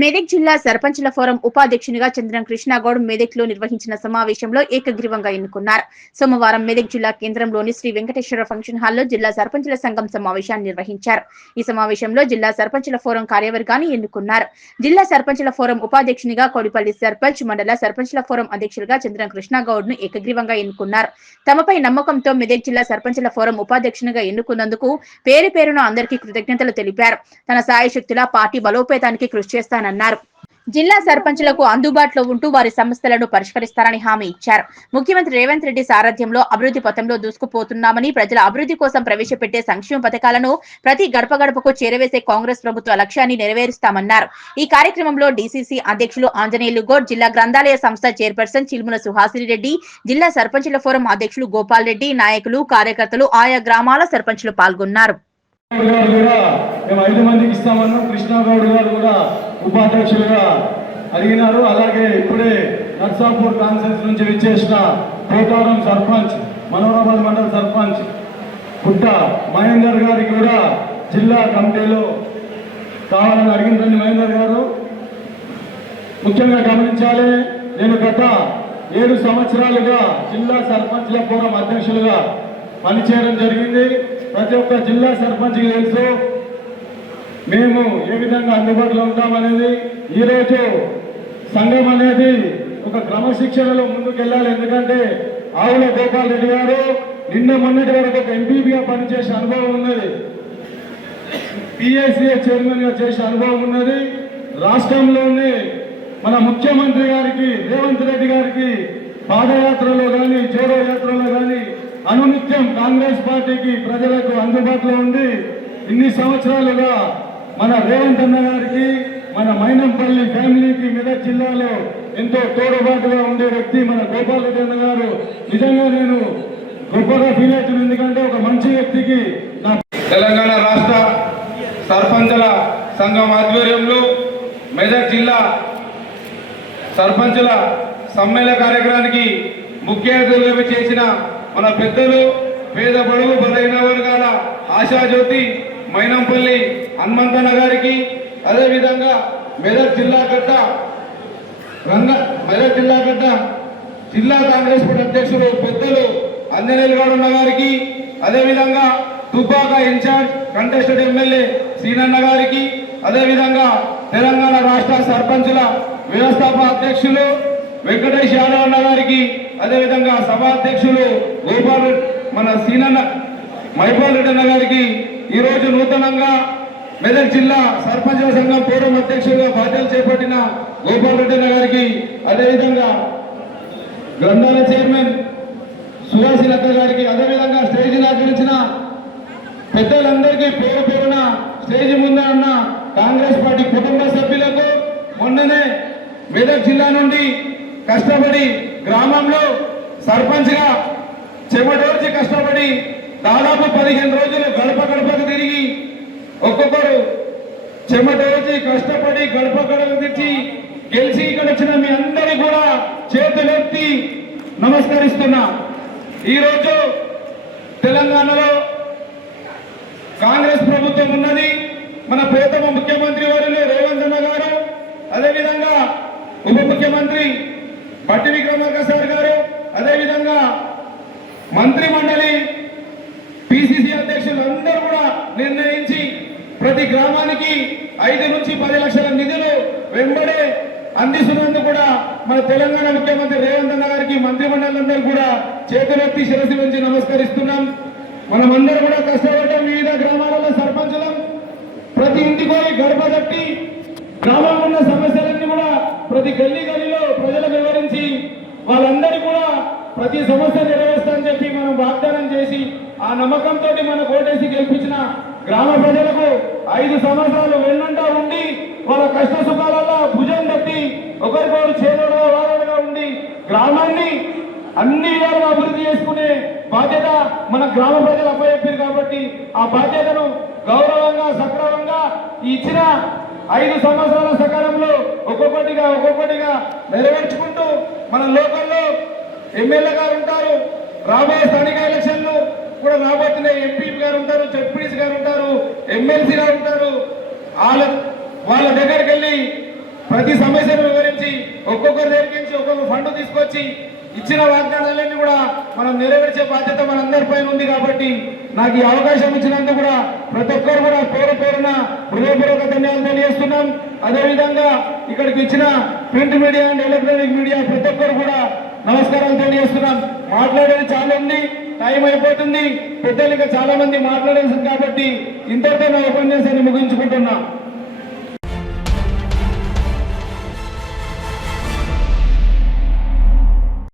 మెదక్ జిల్లా సర్పంచుల ఫోరం ఉపాధ్యక్షునిగా చంద్రం కృష్ణగౌడ్ మెదక్ లో నిర్వహించిన సమావేశంలో ఏకగ్రీవంగా ఎన్నుకున్నారు. సోమవారం మెదక్ జిల్లా కేంద్రంలోని శ్రీ వెంకటేశ్వర ఫంక్షన్ హాల్లో జిల్లా సర్పంచుల సంఘం సమావేశాన్ని నిర్వహించారు. ఈ సమావేశంలో జిల్లా సర్పంచుల ఫోరం కార్యవర్గాన్ని ఎన్నుకున్నారు. జిల్లా సర్పంచుల ఫోరం ఉపాధ్యక్షునిగా కోడిపల్లి సర్పంచ్, మండల సర్పంచుల ఫోరం అధ్యక్షులుగా చంద్రం కృష్ణగౌడ్ ను ఏకగ్రీవంగా ఎన్నుకున్నారు. తమపై నమ్మకంతో మెదక్ జిల్లా సర్పంచుల ఫోరం ఉపాధ్యక్షునిగా ఎన్నుకున్నందుకు పేరు పేరున అందరికీ కృతజ్ఞతలు తెలిపారు. తన సాయశక్తుల పార్టీ బలోపేతానికి కృషి చేస్తానన్నారు. జిల్లా సర్పంచులకు అందుబాటులో ఉంటూ వారి సమస్యలను పరిష్కరిస్తారని హామీ ఇచ్చారు. ముఖ్యమంత్రి రేవంత్ రెడ్డి సారథ్యంలో అభివృద్ధి పథంలో దూసుకుపోతున్నామని, ప్రజల అభివృద్ధి కోసం ప్రవేశపెట్టే సంక్షేమ పథకాలను ప్రతి గడప గడపకు చేరవేసే కాంగ్రెస్ ప్రభుత్వ లక్ష్యాన్ని నెరవేరుస్తామన్నారు. ఈ కార్యక్రమంలో డీసీసీ అధ్యక్షులు ఆంజనేయులు గౌడ్, జిల్లా గ్రంథాలయ సంస్థ చైర్పర్సన్ చిలుముల సుహాసిని రెడ్డి, జిల్లా సర్పంచుల ఫోరం అధ్యక్షులు గోపాల్ రెడ్డి, నాయకులు, కార్యకర్తలు, ఆయా గ్రామాల సర్పంచులు పాల్గొన్నారు. కృష్ణగౌడ్ గారు కూడా ఉపాధ్యక్షులుగా అడిగినారు. అలాగే ఇప్పుడే నర్సాపూర్ కాన్ఫరెన్స్ నుంచి విచ్చేసిన కోటారం సర్పంచ్, మనోరాబాద్ మండల సర్పంచ్ పుట్ట మహేందర్ గారికి కూడా జిల్లా కమిటీలో కావాలని అడిగిందండి. మహేందర్ గారు ముఖ్యంగా గమనించాలి, నేను గత 7 సంవత్సరాలుగా జిల్లా సర్పంచ్ల ఫోరం అధ్యక్షులుగా పనిచేయడం జరిగింది. ప్రతి ఒక్క జిల్లా సర్పంచ్కి తెలుసు మేము ఏ విధంగా అందుబాటులో ఉంటామనేది. ఈరోజు సంఘం అనేది ఒక క్రమశిక్షణలో ముందుకెళ్ళాలి. ఎందుకంటే ఆవుల గోపాల్ రెడ్డి గారు నిన్న మొన్నటి వరకు ఒక ఎంపీగా పనిచేసే అనుభవం ఉన్నది, పిఎస్సిఏ చైర్మన్ గా చేసే అనుభవం ఉన్నది. రాష్ట్రంలోనే మన ముఖ్యమంత్రి గారికి రేవంత్ రెడ్డి గారికి పాదయాత్రలో కానీ జోడో యాత్రలో కానీ అనునిత్యం కాంగ్రెస్ పార్టీకి ప్రజలకు అందుబాటులో ఉండి ఇన్ని సంవత్సరాలుగా మన రేవంత్ అన్న గారికి, మన మైనంపల్లి ఫ్యామిలీకి మెదక్ జిల్లాలో ఎంతో తోడుబాటుగా ఉండే వ్యక్తి మన గోపాల్ రెడ్డి అన్న గారు. నిజంగా నేను గొప్పగా ఫీల్ అవుతున్నాను, ఎందుకంటే ఒక మంచి వ్యక్తికి తెలంగాణ రాష్ట్ర సర్పంచుల సంఘం ఆధ్వర్యంలో మెదక్ జిల్లా సర్పంచుల సమ్మేళన కార్యక్రమానికి ముఖ్య అతిథులుగా చేసిన మన పెద్దలు, పేద బడుగు బలైన వర్గాల ఆశాజ్యోతి మైనంపల్లి హనుమంతన్న గారికి, అదేవిధంగా మెదక్ జిల్లా జిల్లా కాంగ్రెస్ పార్టీ అధ్యక్షులు పెద్దలు ఆంజనేయులు గౌడ్ గారికి, అదేవిధంగా దుబ్బాక ఇన్ఛార్జ్ కంటెస్టెడ్ ఎమ్మెల్యే సీనన్న గారికి, అదేవిధంగా తెలంగాణ రాష్ట్ర సర్పంచుల వ్యవస్థాపక అధ్యక్షులు వెంకటేష్ యాదవ్ అన్న గారికి, అదేవిధంగా సభాధ్యక్షులు గోపాల్ మన సీనన్న మైపాల్ రెడ్డి అన్న గారికి, ఈరోజు నూతనంగా మెదక్ జిల్లా సర్పంచుల సంఘం పూర్వ అధ్యక్షులుగా బాధ్యతలు చేపట్టిన గోపాల్ రెడ్డి అన్న గారికి, అదేవిధంగా గ్రంథాలయ చైర్మన్ సుహాసిని అక్క గారికి, అదేవిధంగా స్టేజ్ అలంకరించిన పెద్దలందరికీ పేరు పేరున స్టేజ్ ముందు ఉన్న కాంగ్రెస్ పార్టీ కుటుంబ సభ్యులకు, మొన్ననే మెదక్ జిల్లా నుండి కష్టపడి గ్రామంలో సర్పంచ్గా చెమటోర్చి కష్టపడి దాదాపు 15 రోజులు గడప గడపకు తిరిగి ఒక్కొక్కరు చెమటోర్చి కష్టపడి గడప గడపకు తెచ్చి గెలిచి ఇక్కడ వచ్చిన మీ అందరి కూడా చేతులెత్తి నమస్కరిస్తున్నా. ఈరోజు తెలంగాణలో కాంగ్రెస్ ప్రభుత్వం ఉన్నది. మన ప్రియతమ ముఖ్యమంత్రి వర్యులు రేవంత్ అన్న గారు, అదేవిధంగా ఉప ముఖ్యమంత్రి బట్టి విక్రమార్క సార్ గారు, అదేవిధంగా మంత్రి మండలి పిసిసి అధ్యక్షులు అందరూ కూడా నిర్ణయించి ప్రతి గ్రామానికి 5 నుంచి 10 లక్షల నిధులు వెంబడే అందిస్తున్నందుకు కూడా మన తెలంగాణ ముఖ్యమంత్రి రేవంత్ అన్న గారికి, మంత్రి మండలందరూ కూడా చేతులెత్తి శిరస్సు నుంచి నమస్కరిస్తున్నాం. మనమందరూ కూడా కష్టపడ్డాం. వివిధ గ్రామాలలో సర్పంచులం ప్రతి ఇంటికి గడప తట్టి గ్రామంలో ఉన్న సమస్యలన్నీ కూడా ప్రతి గల్లీలో ప్రజలకు వివరించి వాళ్ళందరూ కూడా ప్రతి సమస్య నెరవేరుస్తామని చెప్పి మనం వాగ్దానం చేసి ఆ నమ్మకంతో మన ఓటేసి గెలిపించిన గ్రామ ప్రజలకు 5 సంవత్సరాలు వెన్నంటా ఉండి వాళ్ళ కష్ట సుఖాలలో భుజం తట్టి ఒకరికొకరు చేదోడుగా వాదోడుగా ఉండి గ్రామాన్ని అన్ని విధాలుగా అభివృద్ధి చేసుకునే బాధ్యత మన గ్రామ ప్రజలు అప్పచెప్పారు. కాబట్టి ఆ బాధ్యతను గౌరవంగా సక్రమంగా ఇచ్చిన 5 సంవత్సరాల సకాలంలో ఒక్కొక్కటిగా నెరవేర్చుకుంటూ మన లోకల్లో ఎమ్మెల్యే గారు ఉంటారు, రాబోయే స్థానిక ఎలక్షన్లు కూడా రాబోతున్నాయి, ఎంపీ గారు ఉంటారు, జడ్పీటీసీ గారు ఉంటారు, ఎమ్మెల్సీ గారు ఉంటారు. వాళ్ళ దగ్గరికి వెళ్ళి ప్రతి సమస్యను వివరించి ఒక్కొక్కరి దగ్గరికి నుంచి ఒక్కొక్క ఫండ్ తీసుకొచ్చి ఇచ్చిన వాగ్దానాలన్నీ కూడా మనం నెరవేర్చే బాధ్యత మనందరిపైన ఉంది. కాబట్టి నాకు ఈ అవకాశం ఇచ్చినందుకు కూడా ప్రతి ఒక్కరు కూడా పేరు పేరున హృదయపూర్వక ధన్యవాదాలు తెలియజేస్తున్నాం. అదేవిధంగా ఇక్కడికి ఇచ్చిన print media and electronic media ప్రతి ఒక్కరు కూడా నమస్కారాలు తెలియజేస్తున్నాం. మాట్లాడేది చాలా ఉంది, టైం అయిపోతుంది, పెద్దలు ఇంకా చాలా మంది మాట్లాడేసింది కాబట్టి ఇంతటితో నా ఉపన్యాసాన్ని ముగించుకుంటున్నా.